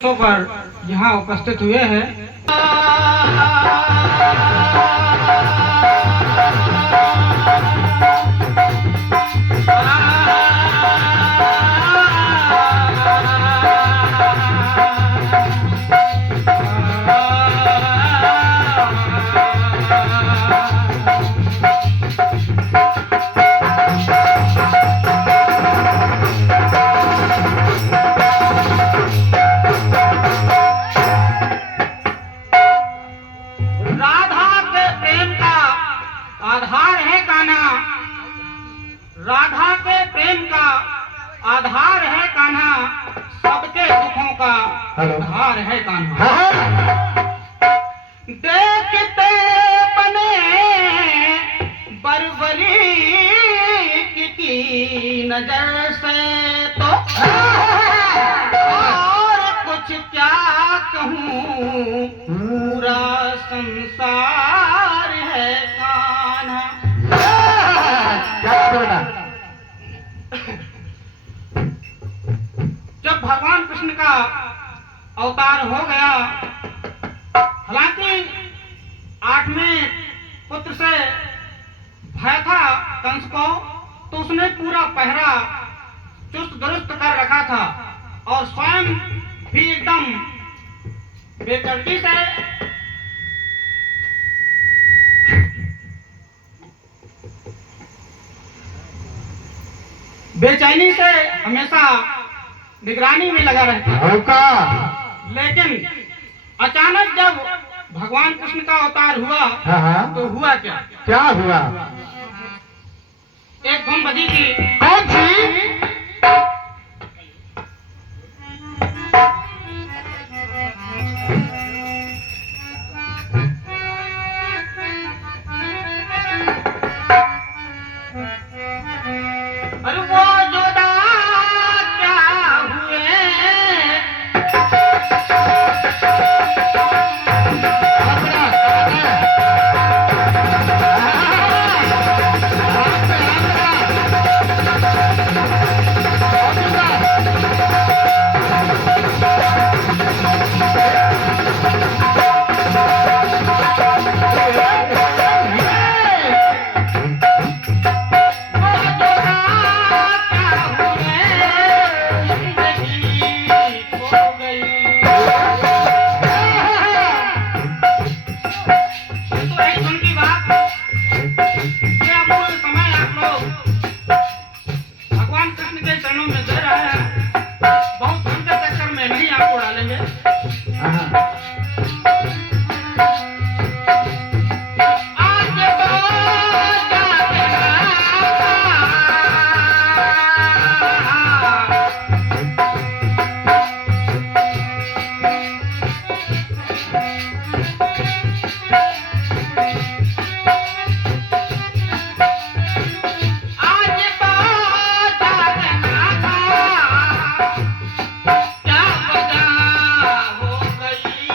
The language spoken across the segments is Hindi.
पर यहाँ उपस्थित हुए हैं। आधार है कान्हा, राधा के प्रेम का आधार है कान्हा, सबके दुखों का आधार है कान्हा। देखते बने बरबरी की नजर से तो और कुछ क्या कहूँ, पूरा संसार है कान्हा। जब भगवान कृष्ण का अवतार हो गया, हालांकि 8वें पुत्र से भय था कंस को, तो उसने पूरा पहरा चुस्त दुरुस्त कर रखा था और स्वयं भी एकदम बेचैनी से हमेशा निगरानी में लगा रहता। लेकिन अचानक जब भगवान कृष्ण का अवतार हुआ, तो हुआ क्या हुआ? एक धुन बजी थी। कौन सी? अरे वो जोड़ा क्या हुए, क्या वजह हो गई।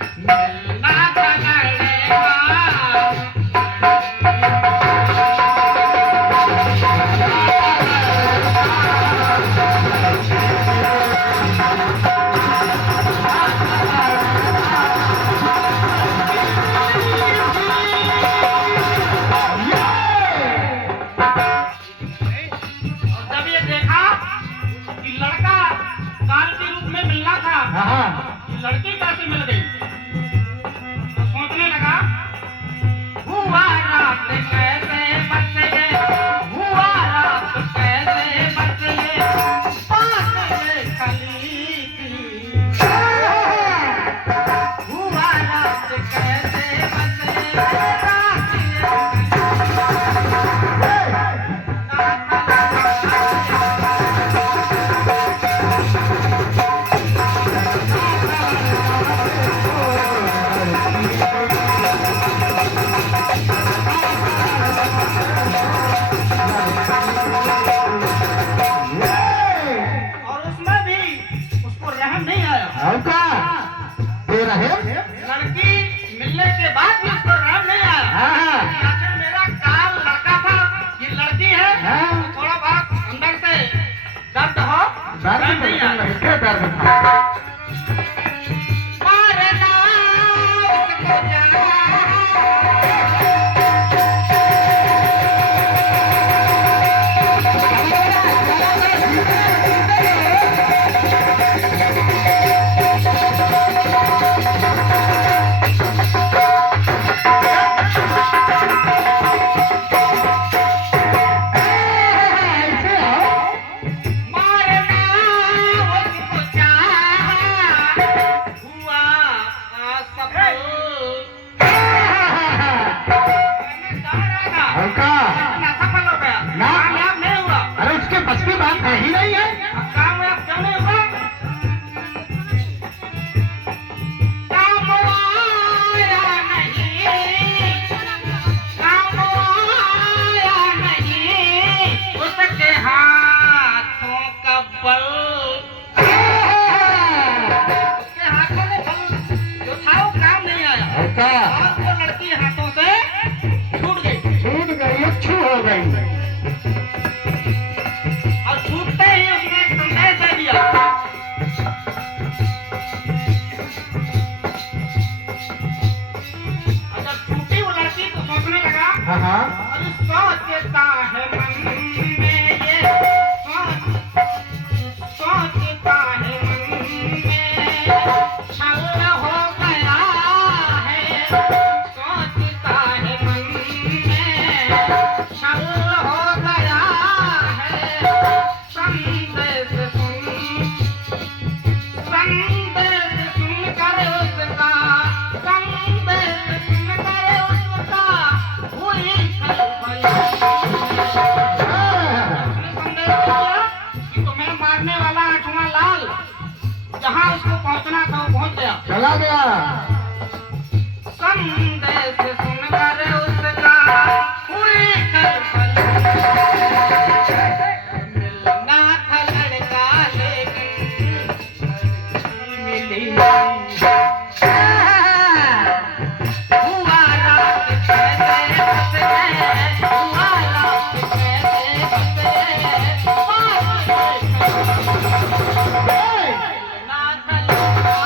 मिलना था लड़का। और जब ये देखा कि लड़का काल के रूप में मिलना था, लड़की कैसे मिल गई, तो सोचने लगा हुआ रात कैसे बच गए, हुआ रात कैसे बच गए, पास में खली थी, हुआ रात कैसे बच गए, रात और उसमें भी उसको रहम नहीं आया। लड़की मिलने के बाद भी उसको रहम नहीं आया। आखिर मेरा काल लड़का था, ये लड़की है, तो थोड़ा बहुत अंदर से दर्द हो, रहम नहीं आया। मारना उसको जाना। मारना उसको चाहा, हुआ असफल। मैंने चाहा था, लेकिन असफल हो गया, कामयाब नहीं हुआ। अरे उसके बस की बात है ही नहीं है। अब कामयाब क्यों नहीं हुआ? काम आया नहीं, काम आया नहीं, उसके हाथों का बल, उसके हाथों में बल जो था वो काम नहीं आया, और वो लड़की हाथों से छूट गई। छूट गई, अच्छी हो गई। और छूटते ही उसने एक संदेश दे दिया। और जब छूटी वो लड़की तो सोचने लगा, अरे सोचता है मन में ये, सोचता है मन में, छल हो गया है, सोचता है मन में, छल हो गया है, संदेश सुन कर उसका, संदेश सुन कर उसका हुई खलबली। उसने संदेश दिया कि तुम्हें मारने वाला आठवां लाल जहां उसको पहुंचना था वो पहुंच गया। चला गया। संदेश सुनकर उसका हुई खलबली। मिलना था लड़का लेकिन मिली नहीं। हुआ रात कैसे बच गए, हुआ रात कैसे बच गए, पास में मिलना था लड़का।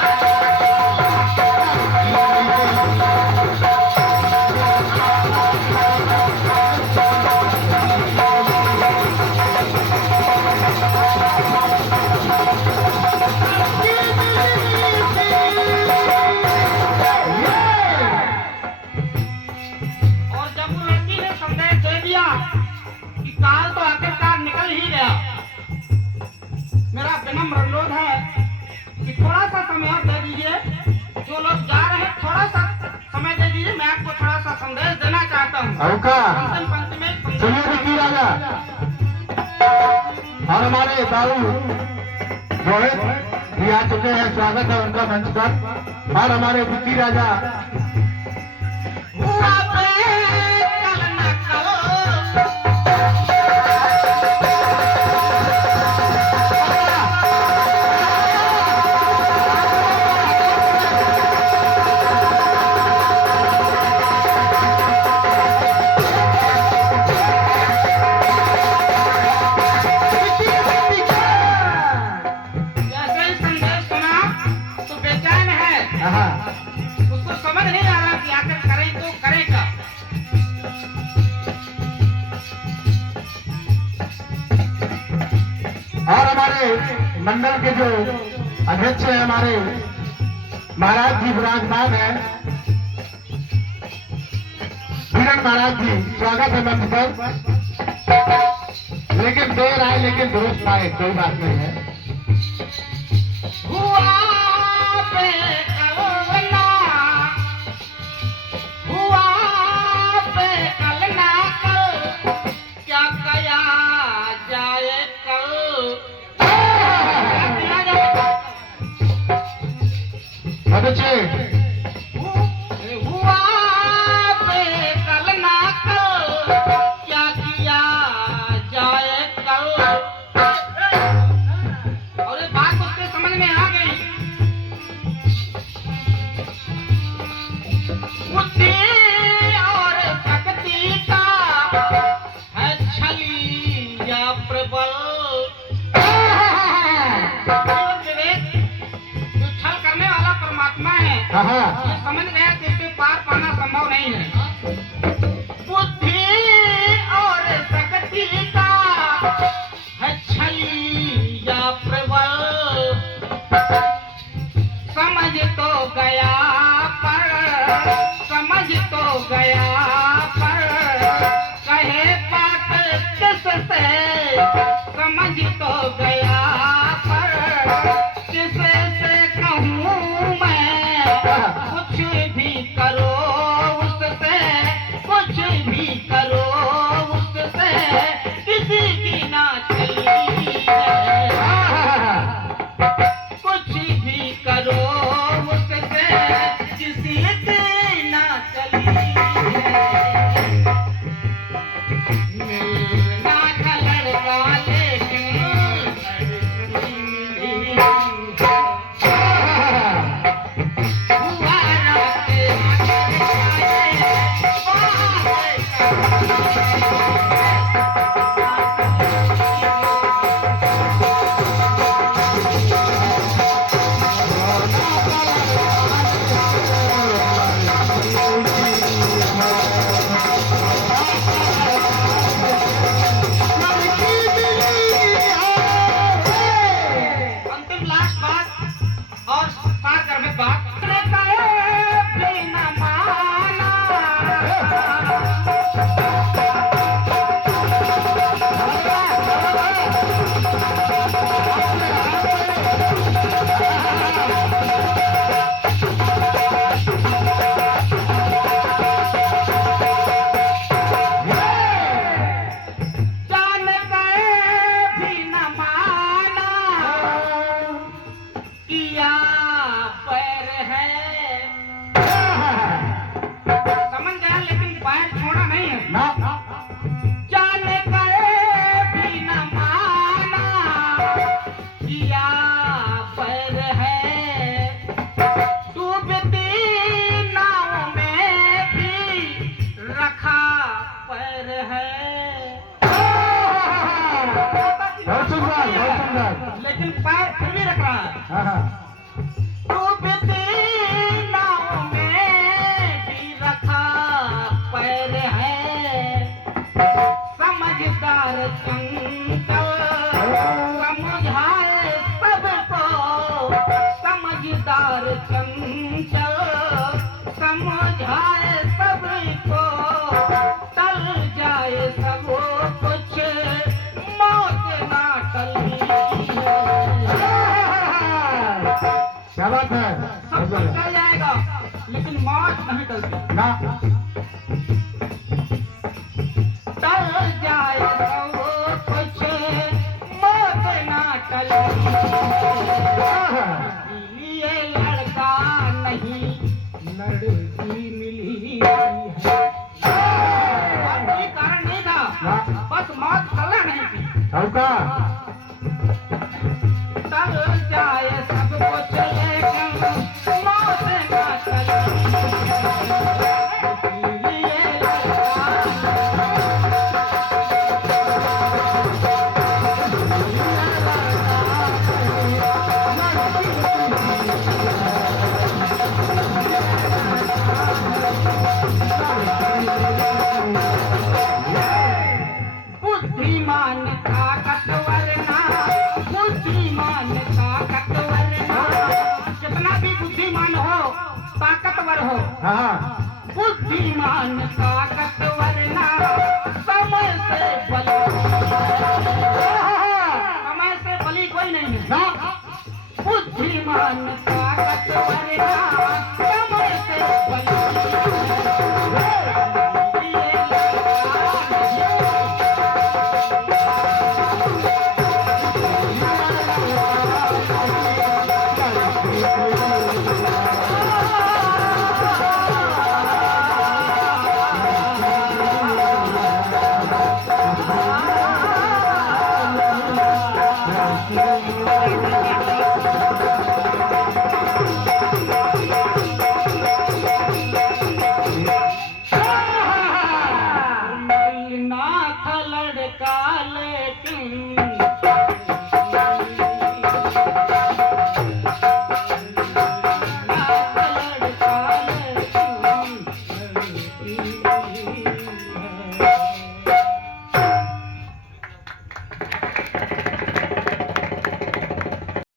और जब वो लड़की ने संदेश दे दिया कि काल तो आखिरकार निकल ही गया, मेरा विनम्र अनुरोध है कि थोड़ा सा समय और दे दीजिए। जो लोग जा रहे हैं थोड़ा सा समय दे दीजिए, मैं आपको थोड़ा सा संदेश देना चाहता हूँ। अंतिम पंक्ति में एक संदेश सुनिए विकी राजा और हमारे बाबू रोहित भी आ चुके हैं, स्वागत है उनका मंच पर। और हमारे विकी राजा हुआ पे कल न कल, मंडल के जो अध्यक्ष है हमारे महाराज जी विराजमान है, किरण महाराज जी, स्वागत है मंच पर। लेकिन देर आए लेकिन दुरुस्त आए, कोई बात नहीं है। हुआ बेकलना, हुआ बेकलना कल, क्या कया जाए कल, क्या किया जाए? बहुत अच्छे। हुआ बेकलना कल, क्या किया जाए कल। और ये बात उसके समझ में आ गई। बुद्धि और शक्ति का है छल या प्रबल। विवेक जो छल करने वाला परमात्मा है, ये समझ गया कि इसके पार पाना संभव नहीं है। बुद्धि और शक्ति का है छल या प्रबल। समझ तो गया पर, समझ तो गया पर, कहे बात किससे, समझ तो गया पर, किससे कहूँ मैं, कुछ भी करो उससे, कुछ भी करो उससे, किसी की ना चली है। कुछ भी करो उससे, किसी की ना चली है। मिलना का लड़का लेकिन मिली। हुआ रात अंतिम लास्ट बात और सार कर में बात। बिना माना जान गए बिना माना, किया पैर है। समझ गया लेकिन पैर छोड़ा नहीं है। जान गए बिना माना, किया पैर है। डूबती नाव में भी रखा पैर है। बहुत सुंदर, बहुत सुंदर। लेकिन पैर फिर भी रख रहा है। डूबती नाव में भी रखा पैर है। समझदार चंचल समझाए सबको, समझदार चंचल समझाए सबको, टल जाए सब कुछ, मौत ना टली है। क्या बात है? सब कुछ टल जाएगा लेकिन मौत नहीं टलती। ना टल जाए सब कुछ, मौत ना टली। इसलिए लड़का नहीं लड़की मिली है। और कोई कारण नहीं था, बस मौत टलना नहीं थी। सबका टल जाए सब कुछ लेकिन मौत ना टली। हाँ बुद्धिमान ताकतवर ना समय से बली, समय से बली कोई नहीं है। ना बुद्धिमान ताकतवर ना समय से बली। नाथ लड़का लेकिन नाथ लड़का लेकिन